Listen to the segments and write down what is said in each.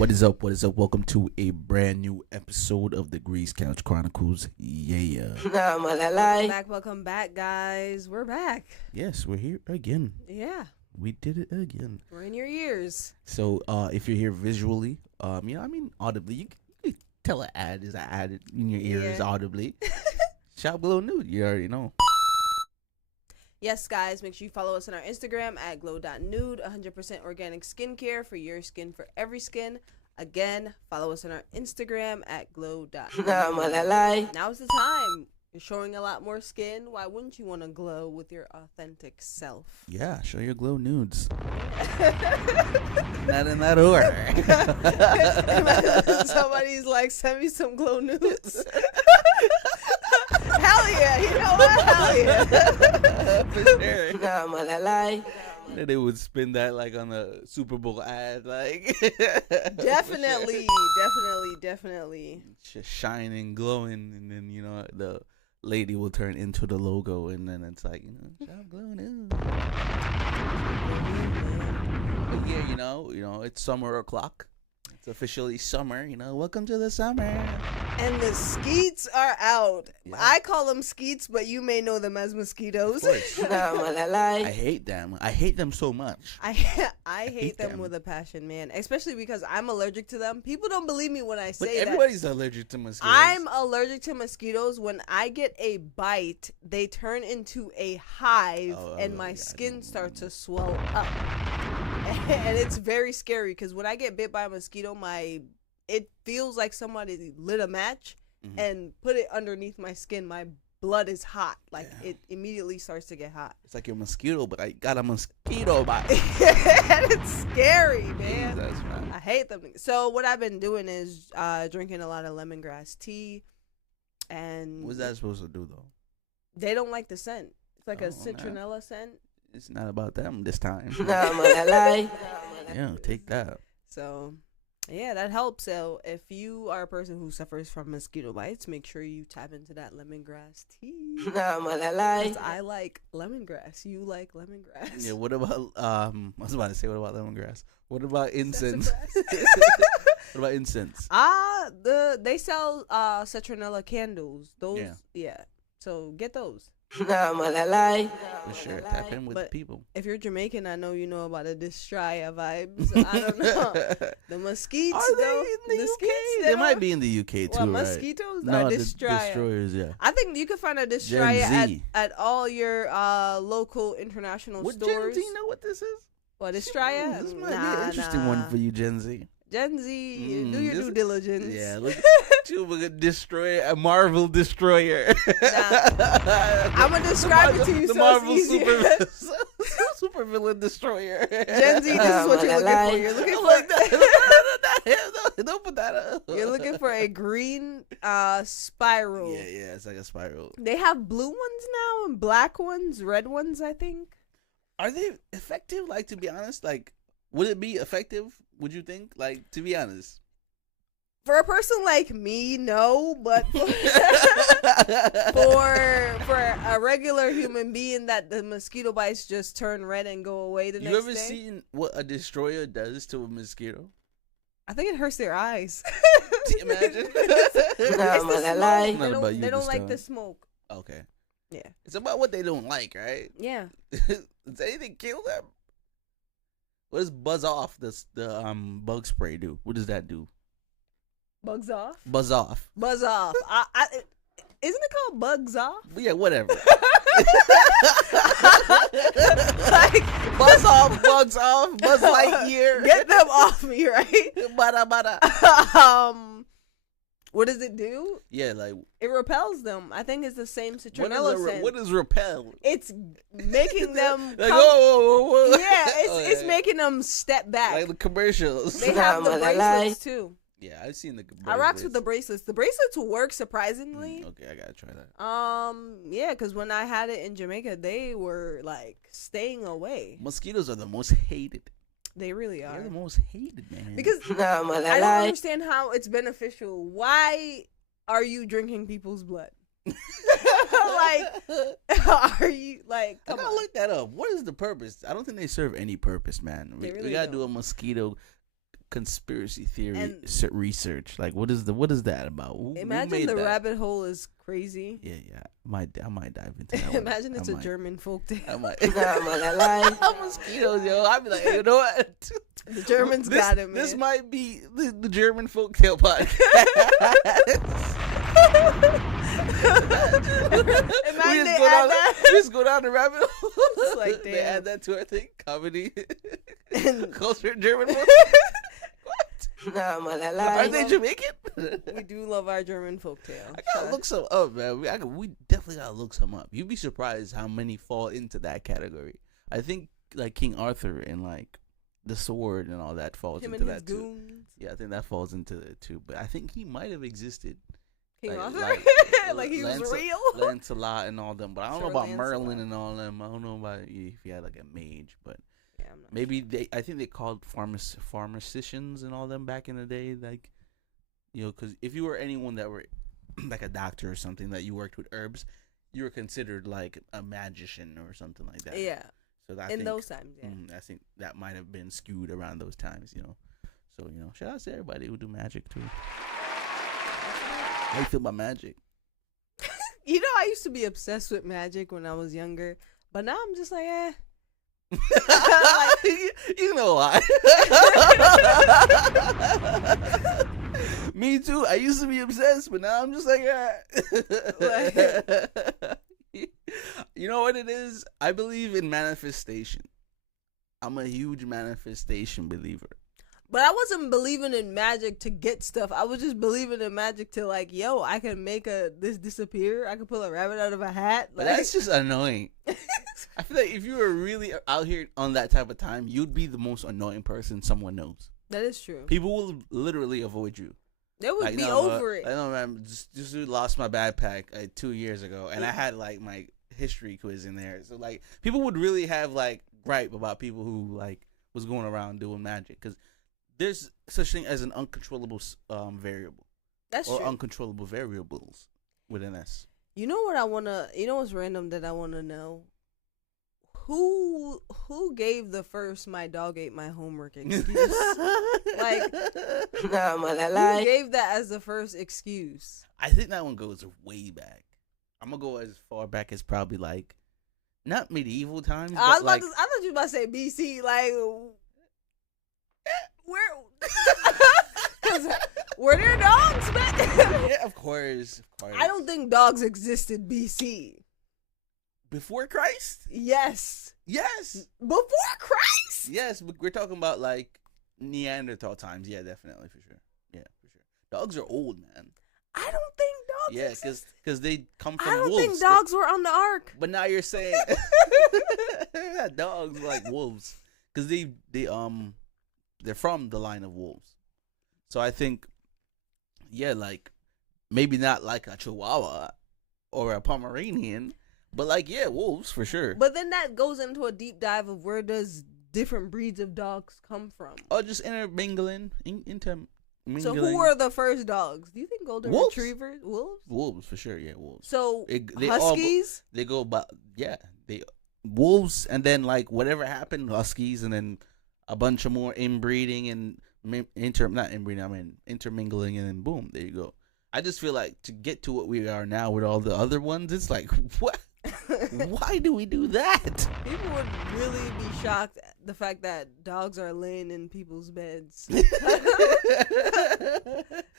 What is up? What is up? Welcome to a brand new episode of the Couch Chronicles. Yeah. Welcome back, guys. We're back. Yes, we're here again. Yeah. We did it again. We're in your ears. So, if you're here visually, audibly, you can tell an ad is an ad in your ears audibly. Shop Glow Nude, you already know. Yes, guys, make sure you follow us on our Instagram at glow.nude, 100% organic skincare for your skin, for every skin. Again, follow us on our Instagram at glow.nude. Now's the time. You're showing a lot more skin. Why wouldn't you want to glow with your authentic self? Yeah, show your glow nudes. Not in that order. Somebody's like, send me some glow nudes. Hell yeah, you know what? Hell yeah. For sure. And they would spin that like on a Super Bowl ad, like Definitely. just shining, glowing, and then the lady will turn into the logo, and then it's like Shop Glow Nude. But yeah, it's summer o'clock. It's officially summer. Welcome to the summer. And the skeets are out. Yeah. I call them skeets, but you may know them as mosquitoes. I hate them. I hate them so much. I hate them with a passion, man. Especially because I'm allergic to them. People don't believe me when I say that. Everybody's allergic to mosquitoes. I'm allergic to mosquitoes. When I get a bite, they turn into a hive, and my skin starts to swell up. And it's very scary because when I get bit by a mosquito, it feels like somebody lit a match and put it underneath my skin. My blood is hot. It immediately starts to get hot. It's like you're a mosquito, but I got a mosquito bite. And it's scary, man. Jesus, man. I hate them. So what I've been doing is drinking a lot of lemongrass tea. And what's that supposed to do, though? They don't like the scent. It's like a citronella scent. It's not about them this time. Take that. So, yeah, that helps. So, if you are a person who suffers from mosquito bites, make sure you tap into that lemongrass tea. 'Cause I like lemongrass. You like lemongrass. Yeah, what about, I was about to say, what about lemongrass? What about incense? What about incense? They sell citronella candles. Those, yeah. So, get those. For sure, tap in with the people. If you're Jamaican, I know you know about the Destroyer vibes. I don't know. The mosquitoes, Are they though, in the UK? They might be in the UK too, right? Mosquitoes No, are the destroyers. Yeah. I think you can find a Destroyer at all your local international Would stores. Gen Z know what this is? What, Destroyer? This might be an interesting one for you, Gen Z. Gen Z, do your due diligence. Yeah, look at you, a destroyer, a Marvel destroyer. I'm gonna describe it to you the so Marvel it's easier. super villain destroyer. Gen Z, this is what you're looking for. You're looking for don't put that up. You're looking for a green spiral. Yeah, it's like a spiral. They have blue ones now and black ones, red ones, I think. Are they effective? Like, to be honest, like, would it be effective? Would you think? Like, to be honest. For a person like me, no, but for a regular human being that the mosquito bites just turn red and go away the next day. You ever seen what a destroyer does to a mosquito? I think it hurts their eyes. Imagine. They don't like the smoke. Okay. Yeah. It's about what they don't like, right? Yeah. Does anything kill them? What does buzz off the bug spray do? What does that do? Bugs off? Buzz off. Buzz off. Isn't it called bugs off? Yeah, whatever. Like, buzz off, bugs off, Buzz Lightyear. Get them off me, right? Bada. What does it do? Yeah, like it repels them. I think it's the same citronella scent. What is repel? It's making them like whoa. Yeah, it's making them step back. Like the commercials. They have the bracelets too. Yeah, I've seen the bracelets. I rocks with the bracelets. The bracelets work surprisingly. Okay, I gotta try that. Yeah, because when I had it in Jamaica, they were like staying away. Mosquitoes are the most hated. They really are. They're the most hated, man. Because I don't understand how it's beneficial. Why are you drinking people's blood? Like, are you like? I gotta look that up. What is the purpose? I don't think they serve any purpose, man. We gotta do a mosquito conspiracy theory And- research. Like, what is that about? Imagine the rabbit hole is crazy. Yeah. I might dive into that. Imagine it's a German folk tale. I might. Mosquitos, yo. I'd be like, you know what? The Germans got it, man. This might be the German folktale podcast. Imagine they add that. We just go down the rabbit hole. It's like, They damn. add that to our thing. Comedy. And- Culture German folk. Are they Jamaican? We do love our German folktale. I gotta look some up, man. We definitely gotta look some up. You'd be surprised how many fall into that category. I think like King Arthur and like the sword and all that falls Him into and his that too. goons. Yeah, I think that falls into it too. But I think he might have existed. King Like- Arthur? like- Like he was real? Lancelot and all them. But I don't know Sir about Lancelot. Merlin and all them. I don't know about if he had like a mage, but. Yeah, I'm not Maybe I think they called pharmacicians and all them back in the day, like, you know, because if you were anyone that were like a doctor or something that you worked with herbs, you were considered like a magician or something like that. Yeah. So that In those times, yeah. I think that might have been skewed around those times, you know. So shout out to everybody who do magic too. How you feel about magic? You know, I used to be obsessed with magic when I was younger, but now I'm just like, eh. You know why? Me too. I used to be obsessed, but now I'm just like, You know what it is? I believe in manifestation. I'm a huge manifestation believer. But I wasn't believing in magic to get stuff. I was just believing in magic to like, yo, I can make this disappear. I can pull a rabbit out of a hat. But Like, that's just annoying. I feel like if you were really out here on that type of time, you'd be the most annoying person someone knows. that is true. People will literally avoid you. They would Like, be no, over it. I know, man. Just lost my backpack 2 years ago, and I had like my history quiz in there. So like, people would really have like gripe about people who like was going around doing magic because there's such thing as an uncontrollable variable. That's or true. uncontrollable variables with an S. You know what I wanna? You know what's random that I wanna know? Who gave the first "my dog ate my homework" excuse? Like, who gave that as the first excuse? I think that one goes way back. I'm gonna go as far back as probably like not medieval times. I But like, thought you were about to say BC. Like, where? Because were there dogs back then? yeah, of course. I don't think dogs existed BC. Before Christ? Yes. Yes. Before Christ? Yes, but we're talking about like Neanderthal times. Yeah, definitely for sure. Yeah, for sure. Dogs are old, man. I don't think dogs Yeah, exist. because they come from I don't wolves. think dogs were on the ark. But now you're saying that dogs are like wolves because they're from the line of wolves. So I think, yeah, like maybe not like a Chihuahua or a Pomeranian, but like yeah, wolves for sure. But then that goes into a deep dive of where does different breeds of dogs come from. Oh, just intermingling, intermingling. So who were the first dogs? Do you think golden Wolves. retrievers? Wolves? Wolves for sure? Yeah, wolves. So They huskies? They go about wolves, and then like whatever happened, huskies, and then a bunch of more inbreeding and intermingling, and then boom, there you go. I just feel like to get to what we are now with all the other ones, it's like what? Why do we do that? People would really be shocked at the fact that dogs are laying in people's beds.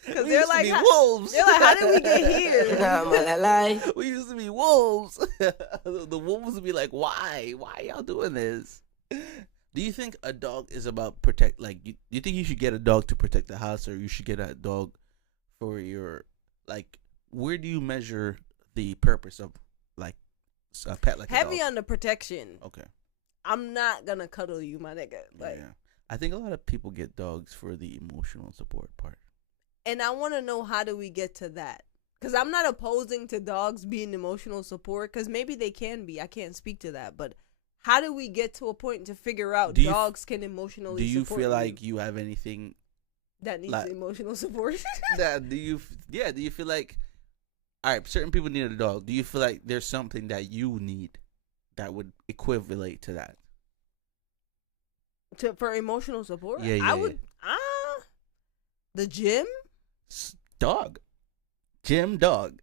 Because they're like wolves. They're like, how did we get here? We used to be wolves. The wolves would be like, why? Why y'all doing this? Do you think a dog is about protect? Like, do you think you should get a dog to protect the house, or you should get a dog for your like? Where do you measure the purpose of like a pet like Heavy a dog? on the protection. Okay. I'm not gonna cuddle you, my nigga. Like, Yeah. I think a lot of people get dogs for the emotional support part. and I want to know, how do we get to that? Because I'm not opposing to dogs being emotional support, because maybe they can be. I can't speak to that, but how do we get to a point to figure out dogs can emotionally support? Do you feel like you have anything that needs like, emotional support? do you feel like, all right, certain people need a dog. Do you feel like there's something that you need that would equivalent to that? For emotional support? Yeah, I would. The gym? Dog. Gym dog.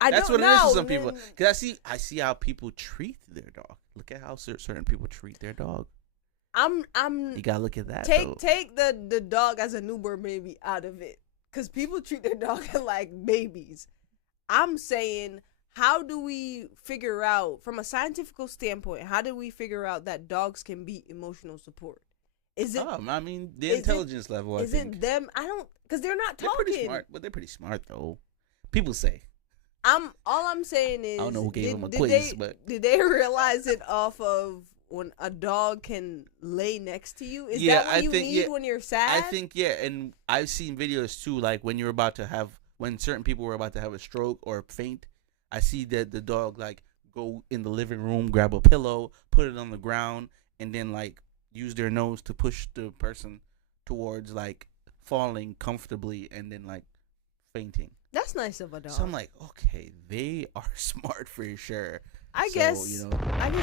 That's what it is for some people. Because I see how people treat their dog. Look at how certain people treat their dog. You gotta look at that. Take the dog as a newborn baby out of it. Because people treat their dog like babies. I'm saying, how do we figure out, from a scientific standpoint, how do we figure out that dogs can be emotional support? Is it? I mean, the intelligence level. Is it them? I don't, because they're not talking. They're pretty smart, but they're pretty smart though. People say. All I'm saying is, I don't know who gave them a quiz, but did they realize it off of when a dog can lay next to you? Is that what you need when you're sad? I think and I've seen videos too, like when when certain people were about to have a stroke or faint. I see that the dog like go in the living room, grab a pillow, put it on the ground, and then like use their nose to push the person towards like falling comfortably and then like fainting. That's nice of a dog. So I'm like, okay, they are smart for sure. I guess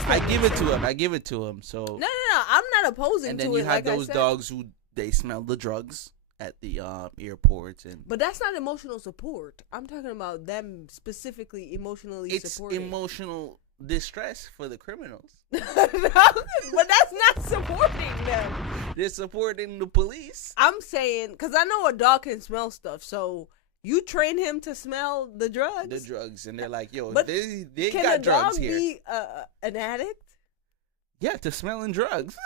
I give it to him. I give it to him. So no, I'm not opposing to it. And then you have those dogs who they smell the drugs at the airports but that's not emotional support. I'm talking about them specifically emotionally supporting. It's emotional distress for the criminals. No, but that's not supporting them. They're supporting the police. I'm saying, because I know a dog can smell stuff, so you train him to smell the drugs. And they're like, yo, they got drugs here. Can a dog be an addict? Yeah, to smelling drugs.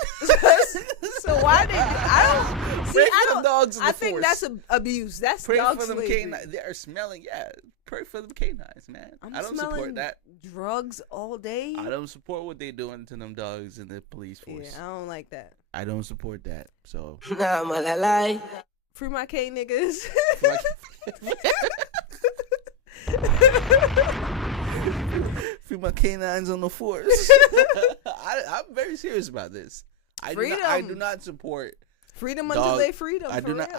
So why did I don't see? Pray for the dogs in the I think force. that's abuse. That's pray dog for them slavery. canines. They are smelling. Yeah, pray for them canines, man. I don't support that. Drugs all day. I don't support what they doing to them dogs in the police force. Yeah, I don't like that. I don't support that. So nah, malalai. Free my K niggas. Free my canines on the force. I'm very serious about this. I do not support freedom until they freedom. I do not.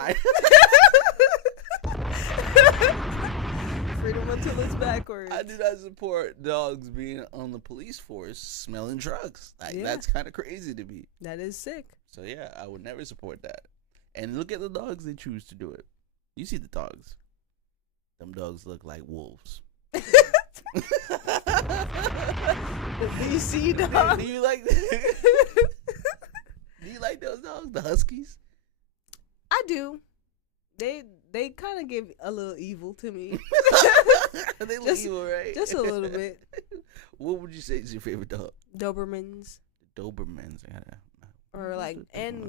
Freedom until it's backwards. I do not support dogs being on the police force smelling drugs. That's kind of crazy to me. That is sick. So yeah, I would never support that. And look at the dogs they choose to do it. You see the dogs. Them dogs look like wolves. The BC dog. Do you like? Do you like those dogs, the Huskies? I do. They kind of give a little evil to me. They look evil, right? Just a little bit. What would you say is your favorite dog? Dobermans. Dobermans, yeah. Or like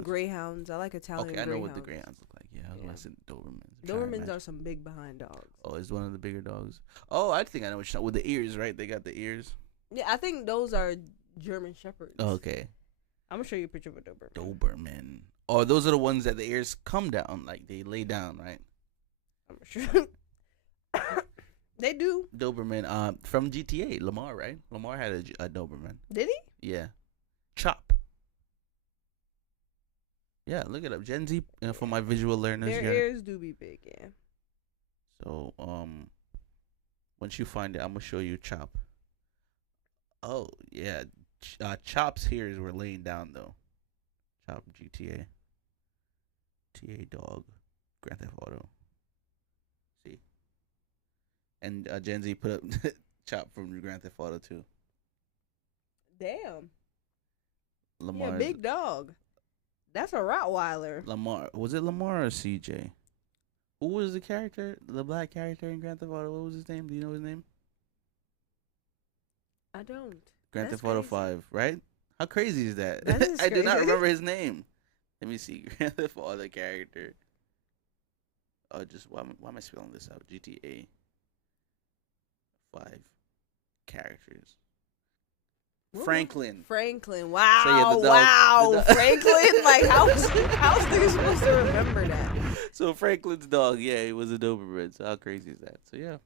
greyhounds. I like Italian greyhounds. Okay, I know what the greyhounds look like. Yeah, I was going to say Dobermans. Dobermans are some big behind dogs. Oh, it's one of the bigger dogs. Oh, I think I know what you're talking with the ears, right? They got the ears. Yeah, I think those are German Shepherds. Oh, okay. I'm gonna show you a picture of a Doberman. Doberman. Oh, those are the ones that the ears come down, like they lay down, right? I'm sure. They do. Doberman. From GTA, Lamar, right? Lamar had a Doberman. Did he? Yeah. Chop. Yeah, look it up. Gen Z, for my visual learners. Their ears do be big, yeah. So, once you find it, I'm gonna show you Chop. Oh yeah, Chop's ears were laying down though. Chop GTA. TA dog, Grand Theft Auto. See, and Gen Z put up Chop from Grand Theft Auto 2. Damn. Lamar. Yeah, big dog. That's a Rottweiler. Lamar. Was it Lamar or CJ? Who was the character? The black character in Grand Theft Auto? What was his name? Do you know his name? I don't. Grand Theft Auto 5, right? How crazy is that? That is I do not crazy. remember his name. Let me see. Grand Theft Auto character. Oh, why am I spelling this out? GTA 5 characters. Franklin. Wow. So yeah, wow. Franklin? Like, how's niggas supposed to remember that? So Franklin's dog, yeah, he was a Doberman. So how crazy is that? So yeah.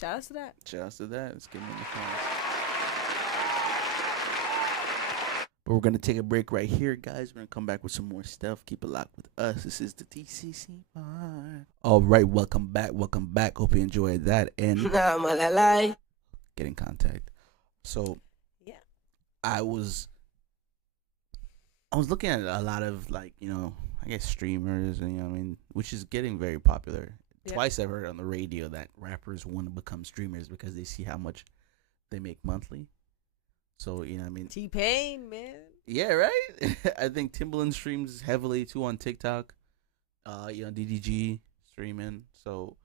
Shout out to that. Shout out to that. Let's get him in the comments. But we're going to take a break right here, guys. We're going to come back with some more stuff. Keep it locked with us. This is the TCC Pod. All right, welcome back. Welcome back. Hope you enjoyed that. And get in contact. So I was looking at a lot of, like, I guess streamers, and I mean, which is getting very popular. Yep. Twice I've heard on the radio that rappers want to become streamers because they see how much they make monthly. So, I mean, T-Pain, man. Yeah, right. I think Timbaland streams heavily too on TikTok. DDG streaming. So,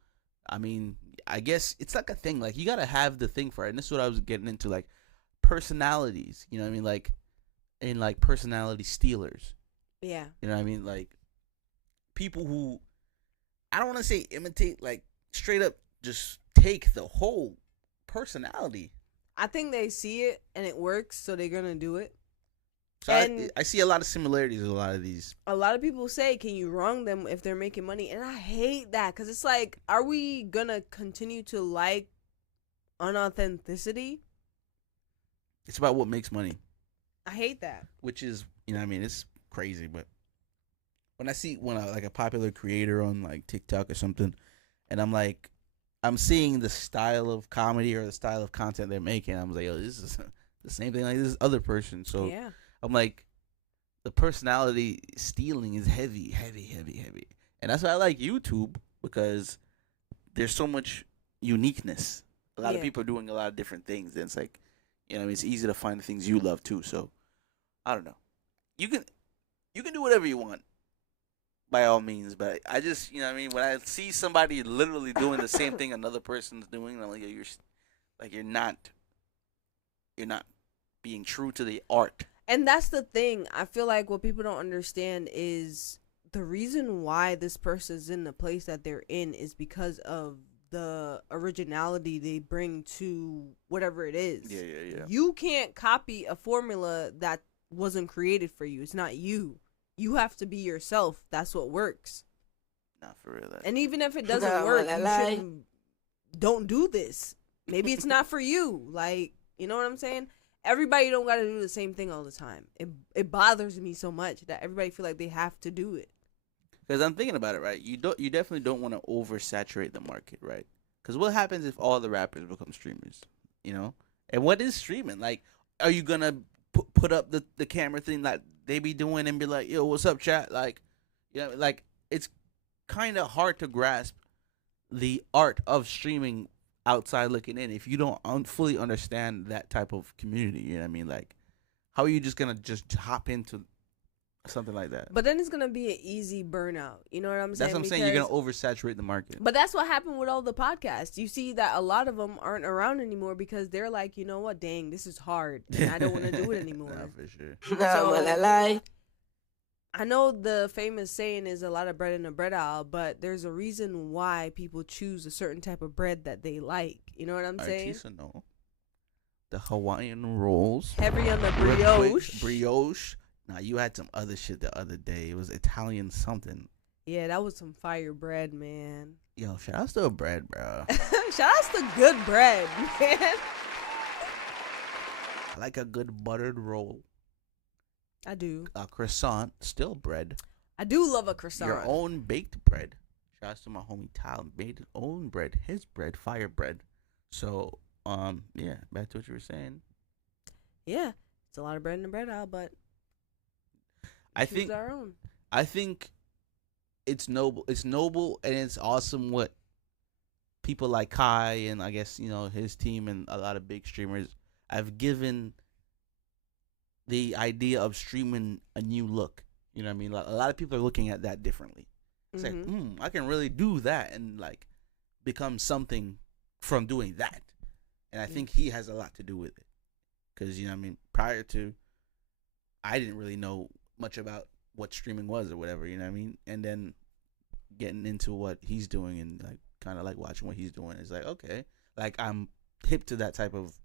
I mean, I guess it's like a thing. Like, you gotta have the thing for it. And this is what I was getting into, like personalities. You know what I mean? Like, in like personality stealers. Yeah. You know what I mean? Like, people who, I don't want to say imitate, like straight up just take the whole personality. I think they see it and it works, so they're gonna do it. So I see a lot of similarities with a lot of these. A lot of people say, can you wrong them if they're making money? And I hate that, because it's like, are we gonna continue to like unauthenticity? It's about what makes money. I hate that. Which is, I mean, it's crazy, but when I like a popular creator on like TikTok or something, and I'm seeing the style of comedy or the style of content they're making, I'm like, yo, this is the same thing like this other person. So yeah. I'm like, the personality stealing is heavy. And that's why I like YouTube, because there's so much uniqueness. A lot of people are doing a lot of different things. And it's like, it's easy to find the things you love too. So I don't know. You can do whatever you want, by all means. But I just, when I see somebody literally doing the same thing another person's doing, I'm like, you're not being true to the art. And that's the thing. I feel like what people don't understand is the reason why this person's in the place that they're in is because of the originality they bring to whatever it is. Yeah. You can't copy a formula that wasn't created for you. It's not you. You have to be yourself. That's what works. Not for real. And even if it doesn't work, don't do this. Maybe it's not for you. Like, you know what I'm saying? Everybody don't got to do the same thing all the time. It bothers me so much that everybody feel like they have to do it. Because I'm thinking about it, right? You definitely don't want to oversaturate the market, right? Because what happens if all the rappers become streamers, And what is streaming? Like, are you going to put up the camera thing that they be doing and be like, yo, what's up, chat? Like, like, it's kind of hard to grasp the art of streaming outside looking in if you don't fully understand that type of community. You know what I mean? Like, how are you just gonna just hop into something like that? But then it's gonna be an easy burnout. You know what I'm saying? That's what I'm saying. You're gonna oversaturate the market. But that's what happened with all the podcasts. You see that a lot of them aren't around anymore because they're like, you know what? Dang, this is hard, and I don't want to do it anymore. Nah, for sure. So, I know the famous saying is a lot of bread in a bread aisle, but there's a reason why people choose a certain type of bread that they like. You know what I'm saying? Artisanal. The Hawaiian rolls. Heavy on the brioche. Brioche. Nah, you had some other shit the other day. It was Italian something. Yeah, that was some fire bread, man. Yo, shout out to bread, bro. Shout out to good bread, man. I like a good buttered roll. I do. A croissant, still bread. I do love a croissant. Your own baked bread. Shout out to my homie Tal. Made his own bread. His bread, fire bread. So, yeah, back to what you were saying. Yeah, it's a lot of bread in the bread aisle, but I think our own. I think it's noble. It's noble, and it's awesome what people like Kai and I guess his team and a lot of big streamers have given the idea of streaming a new look. You know what I mean? Like, a lot of people are looking at that differently. It's like, I can really do that and like become something from doing that. And I think he has a lot to do with it. Because, prior to, I didn't really know much about what streaming was or whatever, you know what I mean? And then getting into what he's doing and like kind of like watching what he's doing is like, okay, like I'm hip to that type of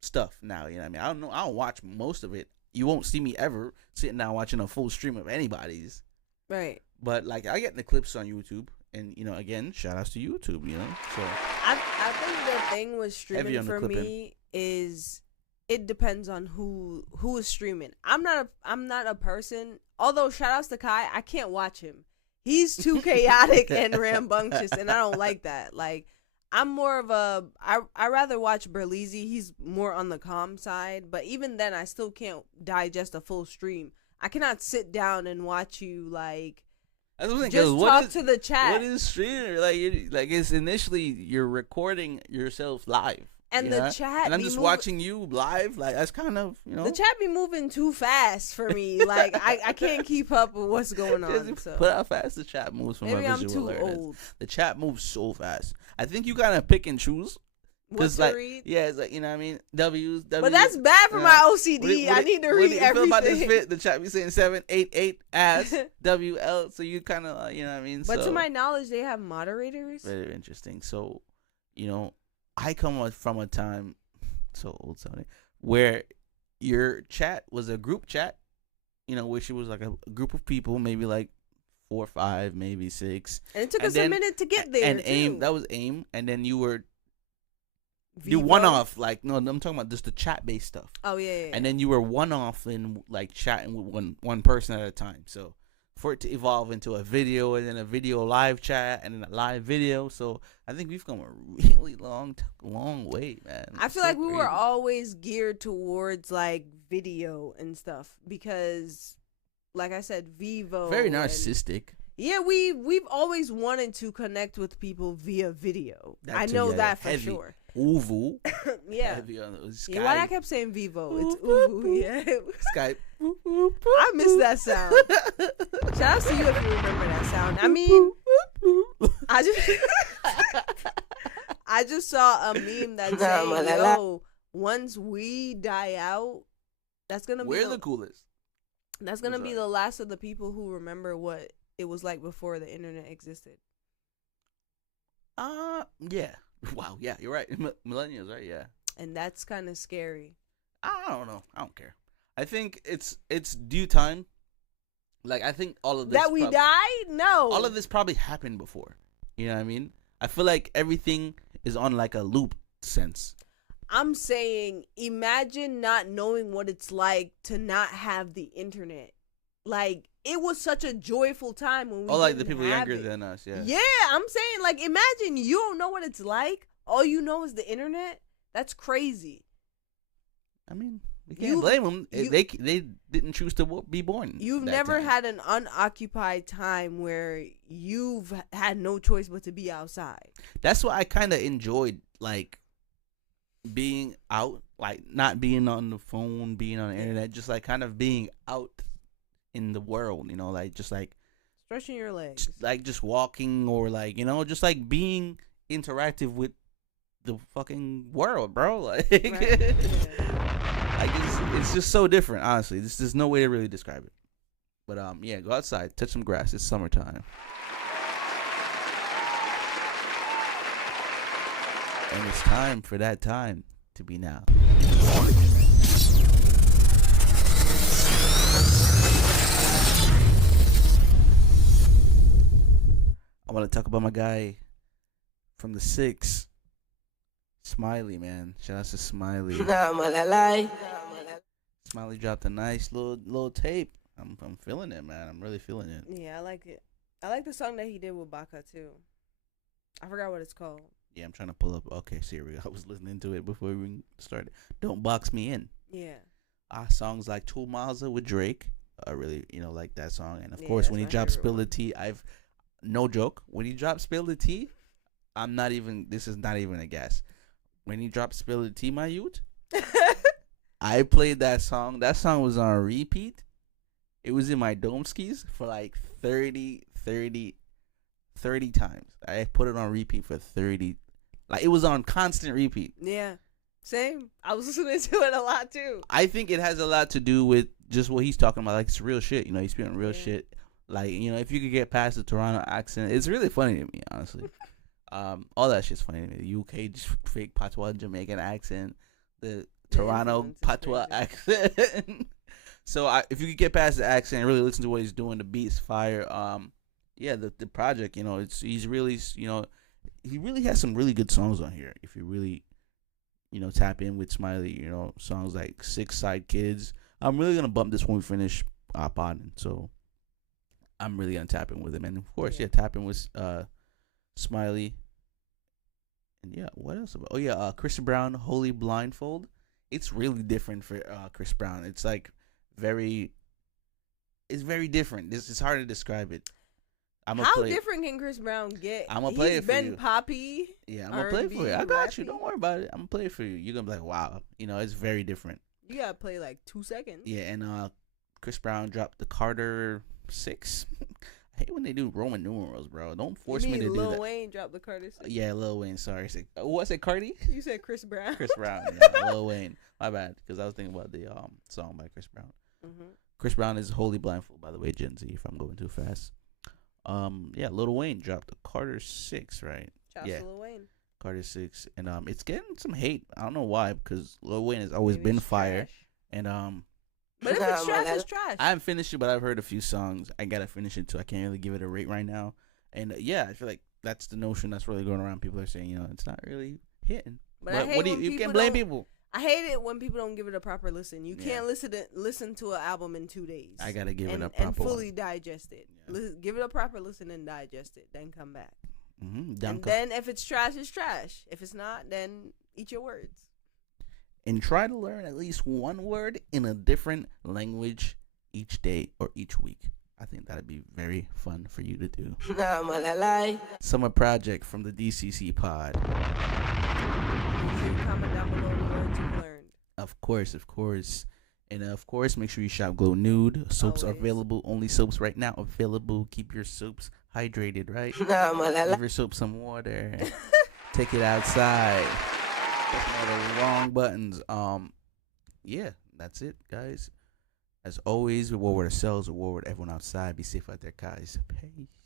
stuff now, you know what I mean? I don't watch most of it. You won't see me ever sitting down watching a full stream of anybody's. Right. But like I get the clips on YouTube, and again, shout outs to YouTube, So I think the thing with streaming for me is it depends on who is streaming. I'm not a person. Although shout outs to Kai, I can't watch him. He's too chaotic and rambunctious, and I don't like that. Like, I'm more of I rather watch Berleezy. He's more on the calm side, but even then, I still can't digest a full stream. I cannot sit down and watch you like. That's what just talk to the chat. What is streaming? Like it's initially you're recording yourself live. And the chat, and I'm just watching you live. Like that's kind of the chat be moving too fast for me. Like I can't keep up with what's going on. So. Put how fast the chat moves from maybe my I'm visual too awareness. old. The chat moves so fast. I think you gotta pick and choose. What to read? Yeah, it's like, you know what I mean? W's. But that's bad for my OCD. I need to read everything. Feel about this fit? The chat be saying 788 ass WL. So you kind of, you know what I mean? But to my knowledge, they have moderators. Very interesting. So, I come from a time, so old sounding, where your chat was a group chat, which it was like a group of people, maybe like 4 or 5, maybe 6. And it took us a minute to get there. And AIM, that was AIM. And then you were. Vivo? You one off, like, no, I'm talking about just the chat based stuff. Oh yeah. And then you were one off in like chatting with one person at a time. So for it to evolve into a video and then a video live chat and then a live video, so I think we've come a really long way, man. I feel like we were always geared towards like video and stuff because, like I said, Vivo. Very narcissistic. Yeah, we've always wanted to connect with people via video. I know that for sure. Oovoo. Yeah. Heavy on Skype. Yeah, why I kept saying Vivo? It's Oovoo. Yeah. Skype. I miss that sound. Shout out to you if you remember that sound. I mean, I just saw a meme that said, "Yo, once we die out, that's gonna be we're the coolest. That's gonna be the last of the people who remember what it was like before the internet existed." Yeah. Wow, yeah, you're right. Millennials, right? Yeah. And that's kind of scary. I don't know. I don't care. I think it's due time. Like, I think all of this that we died. No, all of this probably happened before. You know what I mean? I feel like everything is on like a loop sense. I'm saying, imagine not knowing what it's like to not have the internet. Like, it was such a joyful time when we like the people have younger it. than us, yeah. Yeah, I'm saying, like, imagine you don't know what it's like. All you know is the internet. That's crazy. I mean, we can't blame them. They didn't choose to be born. You've never had an unoccupied time where you've had no choice but to be outside. That's why I kind of enjoyed, like, being out, like, not being on the phone, being on the internet, just, like, kind of being out in the world, like just like stretching your legs, like just walking or like just like being interactive with the fucking world, bro. Like, right. Yeah. Like it's just so different. Honestly, there's no way to really describe it. But yeah, go outside, touch some grass. It's summertime, and it's time for that time to be now. I want to talk about my guy from the 6, Smiley, man. Shout out to Smiley. Smiley dropped a nice little tape. I'm feeling it, man. I'm really feeling it. Yeah, I like it. I like the song that he did with Baka too. I forgot what it's called. Yeah, I'm trying to pull up. Okay, so here we go. I was listening to it before we started. Don't Box Me In. Yeah. Songs like 2 Miles with Drake. I really, like that song. And of course, when he dropped Spill the Tea, no joke. When he dropped Spill the Tea, this is not even a guess. When he dropped Spill the Tea, my youth, I played that song. That song was on repeat. It was in my dome skis for like 30 times. I put it on repeat for 30. Like, it was on constant repeat. Yeah. Same. I was listening to it a lot too. I think it has a lot to do with just what he's talking about. Like, it's real shit. He's spitting real shit. Like, if you could get past the Toronto accent, it's really funny to me, honestly. All that shit's funny to me. The UK, just fake patois Jamaican accent. The Toronto patois accent. So if you could get past the accent and really listen to what he's doing, the beat's fire. Yeah, the project, he's really, he really has some really good songs on here. If you really, tap in with Smiley, songs like 6 Side Kids. I'm really gonna bump this when we finish podding. So I'm really gonna tap in with him, and of course, tap in with Smiley. And yeah, what else? Chris Brown, Holy Blindfold. It's really different for Chris Brown. It's like very It's very different. This is hard to describe it. How different can Chris Brown get? I'm gonna play it for you. He's been poppy. Yeah, I'm gonna play it for you. I got you. Don't worry about it. I'm gonna play it for you. You're gonna be like, wow. It's very different. You gotta play like 2 seconds. Yeah, and Chris Brown dropped the Carter 6. I hate when they do Roman numerals, bro. Don't force me to do that. Lil Wayne dropped the Carter 6. Yeah, Lil Wayne. Sorry. What's it, Cardi? You said Chris Brown. Chris Brown. Yeah, Lil Wayne. My bad, because I was thinking about the song by Chris Brown. Mm-hmm. Chris Brown is wholly blindfold, by the way, Gen Z. If I'm going too fast. Yeah, Lil Wayne dropped the Carter 6, right? Shouts to Lil Wayne. Carter 6, and it's getting some hate. I don't know why, because Lil Wayne has always been fire, trash. and But if it's trash, it's trash. I haven't finished it, but I've heard a few songs. I gotta finish it too. I can't really give it a rate right now. And yeah, I feel like that's the notion that's really going around. People are saying, it's not really hitting. But I hate what do you can't blame people. I hate it when people don't give it a proper listen. You can't listen to an album in 2 days. I gotta give it a proper and fully digest it. Yeah. Give it a proper listen and digest it. Then come back. Mm-hmm. And then if it's trash, it's trash. If it's not, then eat your words. And try to learn at least one word in a different language each day or each week. I think that'd be very fun for you to do. Summer project from the DCC pod. Comment down below the words you learned. Of course. And of course, make sure you shop Glow Nude. Soaps are available. Only soaps right now available. Keep your soaps hydrated, right? Give your soap some water. Take it outside. Pressing all the wrong buttons. Yeah, that's it, guys. As always, reward ourselves, reward everyone outside. Be safe out there, guys. Peace.